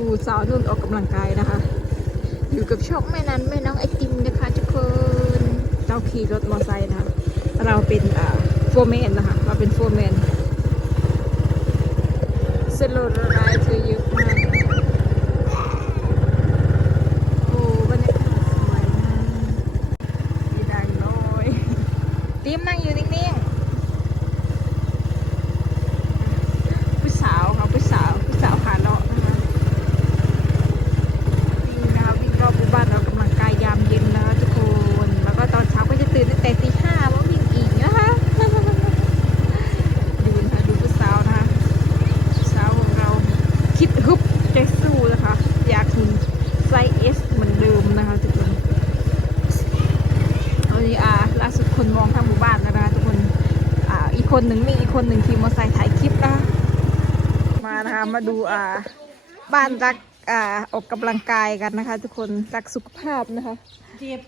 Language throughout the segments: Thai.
ดูสาวนุ่นออกกำลังกายนะคะ อยู่กับช่องแม่นั้นแม่น้องไอติมนะคะทุกคนเจ้าขี่รถมอเตอร์ไซค์นะคะ เราเป็นอ่าโฟร์แมนนะคะ เราเป็นโฟร์แมนเซลลูไลายเธอเยอะมากโอ้บรรยากาศสวยมากมีดังน้อยติมนั่งอยู่นิ่งๆ ผู้สาวค่ะผู้สาวผู้สาวขาเลาะนะคะวิ่งนะคะวิ่งรอบหมู่บ้านเรากำลังกายยามเย็นนะคะทุกคนแล้วก็ตอนเช้าก็จะตื่นตั้งแต่ตีห้ามาวิ่งอีกนะคะ ดูนะคะดูผู้สาวนะคะผู้สาวของเราคิดฮึบใจสู้นะคะ อยากหุ่นไซส์เอสเหมือนเดิมนะคะทุกคนตอนนี้อ่าล่าสุดคนมองทั้งหมู่บ้านแล้วนะคะทุกคนอ่าอีก คนหนึ่งมีอีกคนหนึ่งขี่มอเตอร์ไซค์ถ่ายคลิปนะคะมานะคะมาดูอ่าบ้านรักอ่าออกกำลังกายกันนะคะ ทุกคนรักสุขภาพนะคะเจ็บ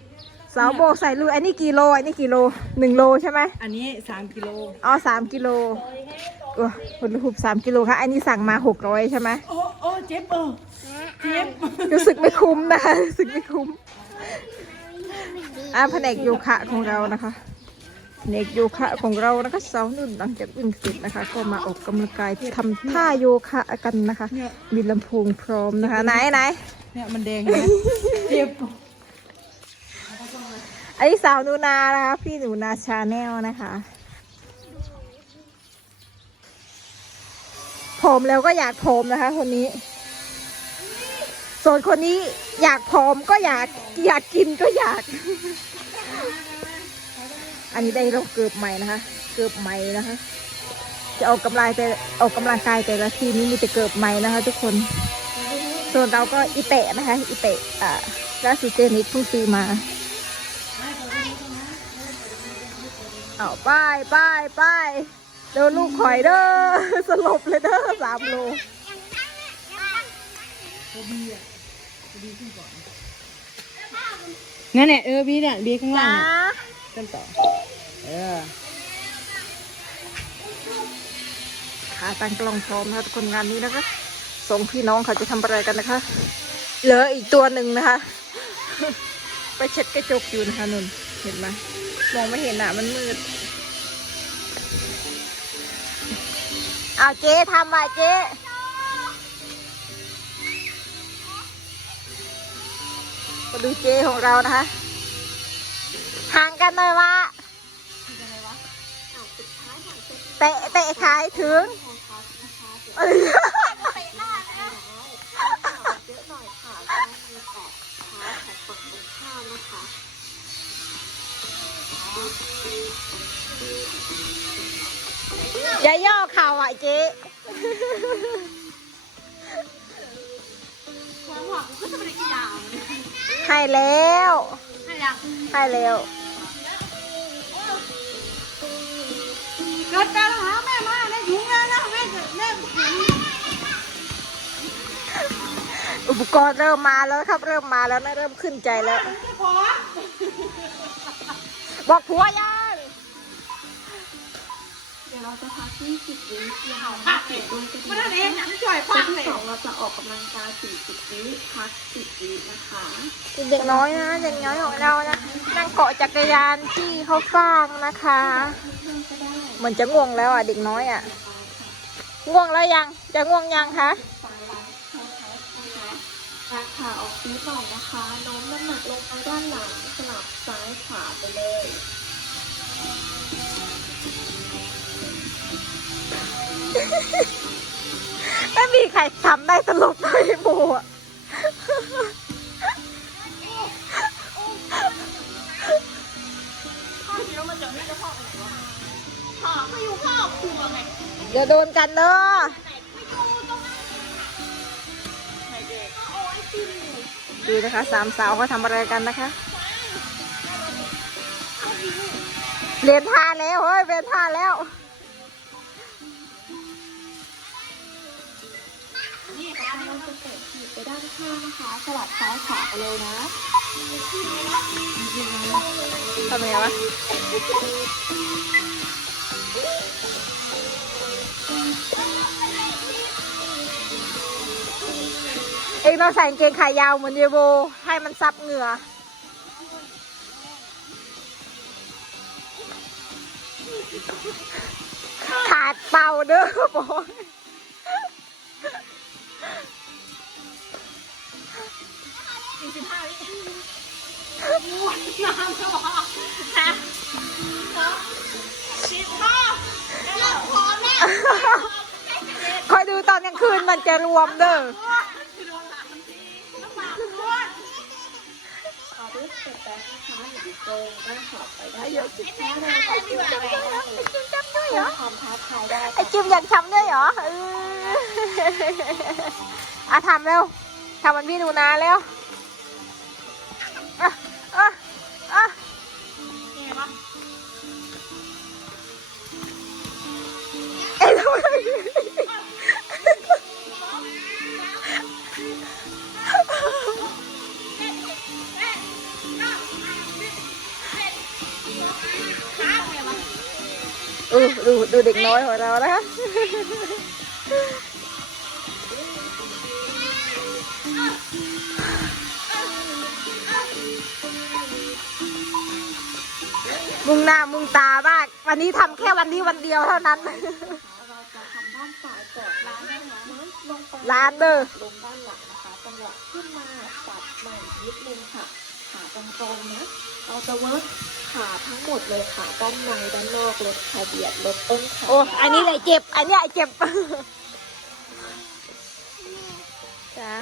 สาวโบกใส่ลูกอันนี้กี่โลอันนี้กี่โลหนึ่งโลใช่ไหมอันนี้สามกิโลอ๋อสามกิโลโอ้คนละหุบสามกิโลค่ะอันนี้สั่งมาหกร้อยใช่ไหมโอ้โอ้เจ็บเออเจ็บรู้สึกไม่คุ้มนะคะรู้สึกไม่คุ้มอ่าแผนกโยคะของเรานะคะ แผนกโยคะของเรานะคะสาวนุ่นหลังจากวิ่งเสร็จนะคะ ก็มาออกกำลังกายทำท่าโยคะกันนะคะเนี่ยมีลำโพงพร้อมนะคะ ไหนไหนเนี่ยมันแดงนะเจ็บอันนี้สาวหนูนานะคะพี่หนูนาชาแนลนะคะผมแล้วก็อยากผมนะคะ คนนี้ ส่วนคนนี้อยากผอมก็อยากอยากกินก็อยาก อันนี้ได้ลองเกือบใหม่นะคะ เกือบใหม่นะคะ จะออกกำลังแต่ออกกำลังกายแต่ละทีนี้มีแต่เกือบใหม่นะคะ ทุกคน ส่วนเราก็อีเตะนะคะอีเตะอ่าล่าสุดเจนิดเพิ่งซื้อมาเอาไป้ายป้ายป้ายเดินลูกข่อยเด้อสลบเลยเด้อสามโลงั้นเนี่ยเออบีเนี่ยบีข้างล่าจ้างเนี่ยกันต่อ เออขาตั้งกล้องพร้อมนะคะทุกคนงานนี้นะคะส่งพี่น้องเขาจะทำอะไรกันนะคะ เหลืออีกตัวหนึ่งนะคะ ไปเช็ดกระจกอยู่นะคะนุ่นเห็นไหมมองไม่เห็นอะมันมืดเอาเจ๊ทำอะเจ๊มาดูเจของเรานะคะห่างกันหน่อยวะ เตะเตะขายถึงอย่าย่อเข่าอะเจ๊ความหวังก็จะเป็นกี่อย่างให้แล้ว ให้แล้ว เกิดการหาแม่มาแม่ยุงแล้วนะแม่แม่ยุงอุปกรณ์เริ่มมาแล้วครับ เริ่มมาแล้วนะเริ่มขึ้นใจแล้วไม่พอบอกผัวยังเดี๋ยวเราจะพักที่สิบวินะคะพักเสร็จด้วยกันนะเองหนังจ่อยวัฟันงเลที่ยสองเราจะออกกำลังกายสี่สิบวิพักสิบวินะคะเด็กน้อยนะเด็กน้อยของเรานะนั่งเกาะจักรยานที่เขาสร้างนะคะ เพิ่มก็ได้เหมือนจะง่วงแล้วอะเด็กน้อยอะ ง่วงแล้วยัง จะง่วงยังคะสายหลังเท้าเท้านะคะรักขาออกนิดหน่อยนะคะโน้มน้ำหนักลงไปด้านหลังสลับซ้ายขวาไปเลยไม่มีใครทำได้ตลกเลยโบอะ พ่อไม่อยู่พ่อครัวไงเดี๋ยวโดนกันเด้อไหนเด็กดูนะคะสามสาวเขาทำอะไรกันนะคะ เรียนท่าแล้วเฮ้ยเรียนท่าแล้ว นี่ค่ะเราจะเตะถีบไปด้านข้างนะคะสลับซ้ายขวาไปเลยนะทำยังไงวะ เองต้องใส่กางเกงขายาวเหมือนเยโบ ให้มันซับเหงื่อ ขาดเป่าเด้อบอยสี่สิบห้าวิน้ำก็บอก ตอนกลางคืนมันจะรวมเด้อไอจิมอยากทำด้วยเหรอเอออะทำเร็วทำมันพี่ดูนะเร็วอะอะอะเอ้ยทำไม ดูดูดูเด็กน้อยของเรานะคะ มุงหน้ามุงตามาก วันนี้ทำแค่วันนี้วันเดียวเท่านั้นเราจะทำด้านซ้ายก่อนล้างด้ไหมลงไปล้านเด้อลงด้านหลังนะคะจังหวะขึ้นมาปัดใหม่นิดนึงค่ะ ขาตรงๆนะเราจะเวิร์กขาทั้งหมดเลยขาด้านในด้านนอกลดขาเบียดลดต้นขาโอ้ อันนี้เลยเจ็บ อันนี้ยเจ็บจ้า